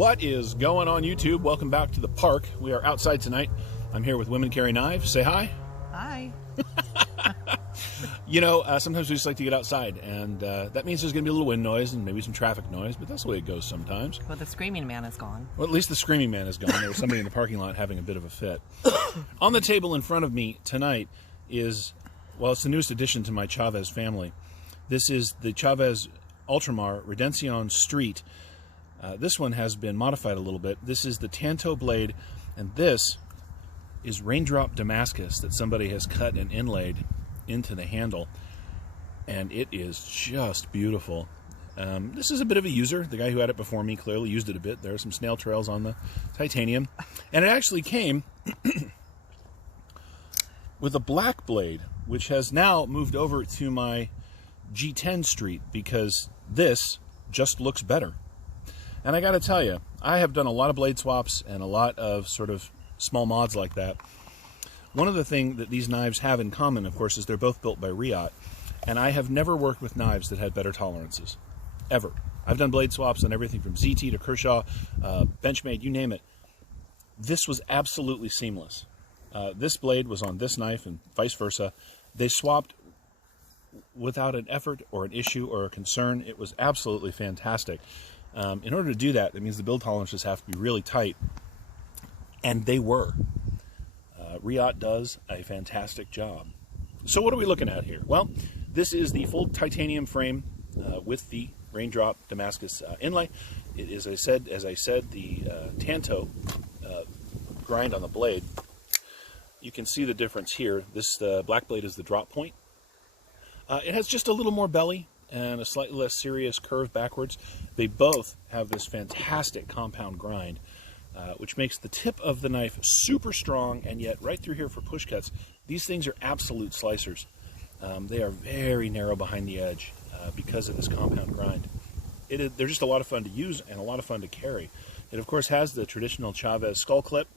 What is going on, YouTube? Welcome back to the park. We are outside tonight. I'm here with Women Carry Knives. Say hi. Hi. You know, sometimes we just like to get outside, and that means there's going to be a little wind noise and maybe some traffic noise, but that's the way it goes sometimes. Well, the screaming man is gone. Well, at least the screaming man is gone. There was somebody in the parking lot having a bit of a fit. On the table in front of me tonight is, well, it's the newest addition to my Chaves family. This is the Chaves Ultramar Redención Street. This one has been modified a little bit. This is the Tanto blade, and this is Raindrop Damascus that somebody has cut and inlaid into the handle, and it is just beautiful. This is a bit of a user. The guy who had it before me clearly used it a bit. There are some snail trails on the titanium, and it actually came with a black blade, which has now moved over to my G10 Street because this just looks better. And I got to tell you, I have done a lot of blade swaps and a lot of sort of small mods like that. One of the things that these knives have in common, of course, is they're both built by Riot. And I have never worked with knives that had better tolerances. Ever. I've done blade swaps on everything from ZT to Kershaw, Benchmade, you name it. This was absolutely seamless. This blade was on this knife and vice versa. They swapped without an effort or an issue or a concern. It was absolutely fantastic. In order to do that, that means the build tolerances have to be really tight, and they were. Riot does a fantastic job. So what are we looking at here? Well, this is the full titanium frame with the Raindrop Damascus inlay. It is, as I said, the Tanto grind on the blade. You can see the difference here. This black blade is the drop point. It has just a little more belly and a slightly less serious curve backwards. They both have this fantastic compound grind, which makes the tip of the knife super strong, and yet right through here for push cuts, these things are absolute slicers. They are very narrow behind the edge because of this compound grind. They're just a lot of fun to use and a lot of fun to carry. It, of course, has the traditional Chaves skull clip.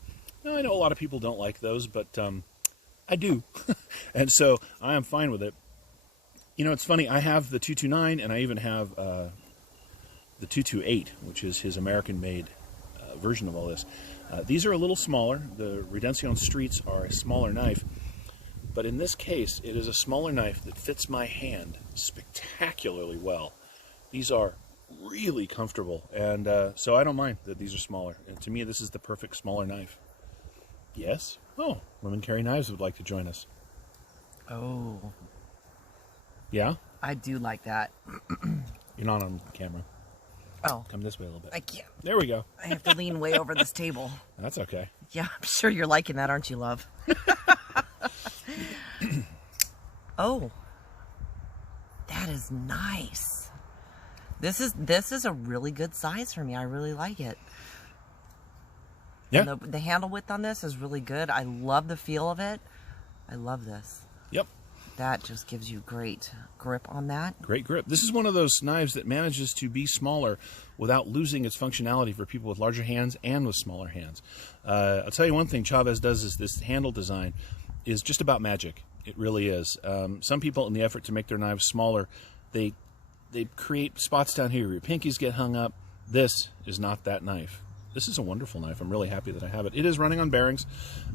Now, I know a lot of people don't like those, but I do. And so I am fine with it. You know, it's funny, I have the 229, and I even have the 228, which is his American-made version of all this. These are a little smaller. The Redención Streets are a smaller knife, but in this case, it is a smaller knife that fits my hand spectacularly well. These are really comfortable, and so I don't mind that these are smaller. And to me, this is the perfect smaller knife. Yes? Oh, Women Carry Knives would like to join us. Oh. Yeah? I do like that. You're not on camera. Oh. Come this way a little bit. I can't. There we go. I have to lean way over this table. That's okay. Yeah, I'm sure you're liking that, aren't you, love? Oh. That is nice. This is a really good size for me. I really like it. Yeah. And the handle width on this is really good. I love the feel of it. I love this. Yep. That just gives you great grip on that. Great grip. This is one of those knives that manages to be smaller without losing its functionality for people with larger hands and with smaller hands. I'll tell you one thing Chaves does is this handle design is just about magic. It really is. Some people, in the effort to make their knives smaller, they create spots down here where your pinkies get hung up. This is not that knife. This is a wonderful knife. I'm really happy that I have it. It is running on bearings.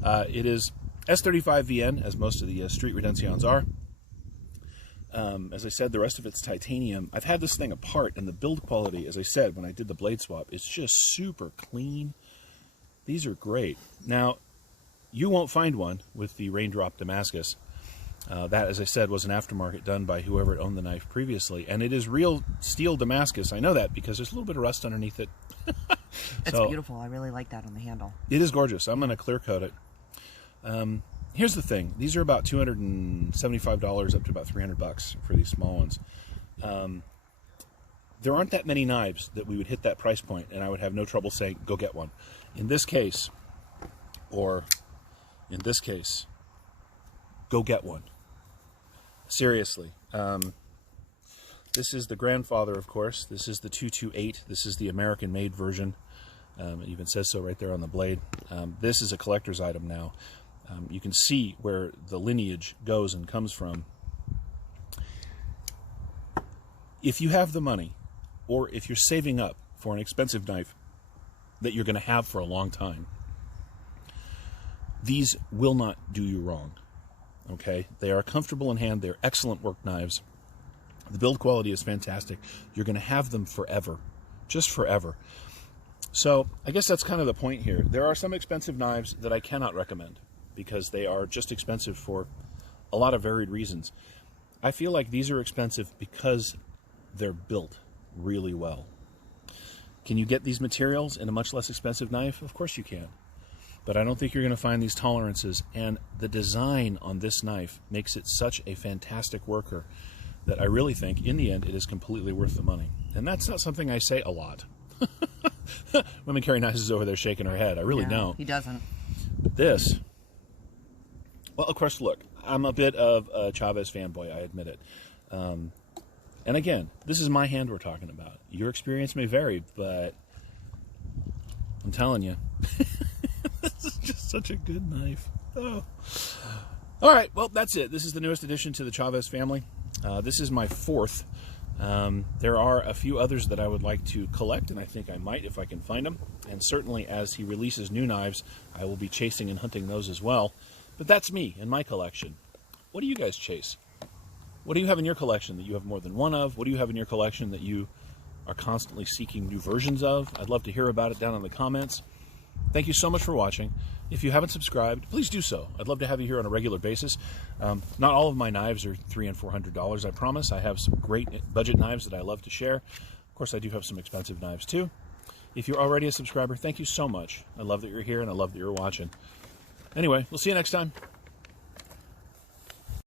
It is S35VN, as most of the Street Redencions are. As I said, the rest of it's titanium. I've had this thing apart, and the build quality, as I said, when I did the blade swap, is just super clean. These are great. Now, you won't find one with the Raindrop Damascus. That, as I said, was an aftermarket done by whoever owned the knife previously, and it is real steel Damascus. I know that because there's a little bit of rust underneath it. It's beautiful. I really like that on the handle. It is gorgeous. I'm going to clear coat it. Here's the thing. These are about $275 up to about $300 for these small ones. There aren't that many knives that we would hit that price point, and I would have no trouble saying, go get one. In this case, or in this case, go get one. Seriously. This is the grandfather, of course. This is the 228. This is the American-made version. It even says so right there on the blade. This is a collector's item now. You can see where the lineage goes and comes from. If you have the money, or if you're saving up for an expensive knife, that you're going to have for a long time. These will not do you wrong, okay? They are comfortable in hand. They're excellent work knives. The build quality is fantastic. You're going to have them forever, just forever. So I guess that's kind of the point here. There are some expensive knives that I cannot recommend because they are just expensive for a lot of varied reasons. I feel like these are expensive because they're built really well. Can you get these materials in a much less expensive knife? Of course you can. But I don't think you're going to find these tolerances. And the design on this knife makes it such a fantastic worker that I really think, in the end, it is completely worth the money. And that's not something I say a lot. Women Carry Knives is over there shaking her head. I really don't. He doesn't. But this, well, of course, look, I'm a bit of a Chaves fanboy, I admit it. And again, this is my hand we're talking about. Your experience may vary, but I'm telling you, this is just such a good knife. Oh. All right, well, that's it. This is the newest addition to the Chaves family. This is my fourth. There are a few others that I would like to collect, and I think I might if I can find them. And certainly as he releases new knives, I will be chasing and hunting those as well. But that's me and my collection. What do you guys chase? What do you have in your collection that you have more than one of? What do you have in your collection that you are constantly seeking new versions of? I'd love to hear about it down in the comments. Thank you so much for watching. If you haven't subscribed, please do so. I'd love to have you here on a regular basis. Not all of my knives are $300 and $400, I promise. I have some great budget knives that I love to share. Of course, I do have some expensive knives too. If you're already a subscriber, thank you so much. I love that you're here and I love that you're watching. Anyway, we'll see you next time.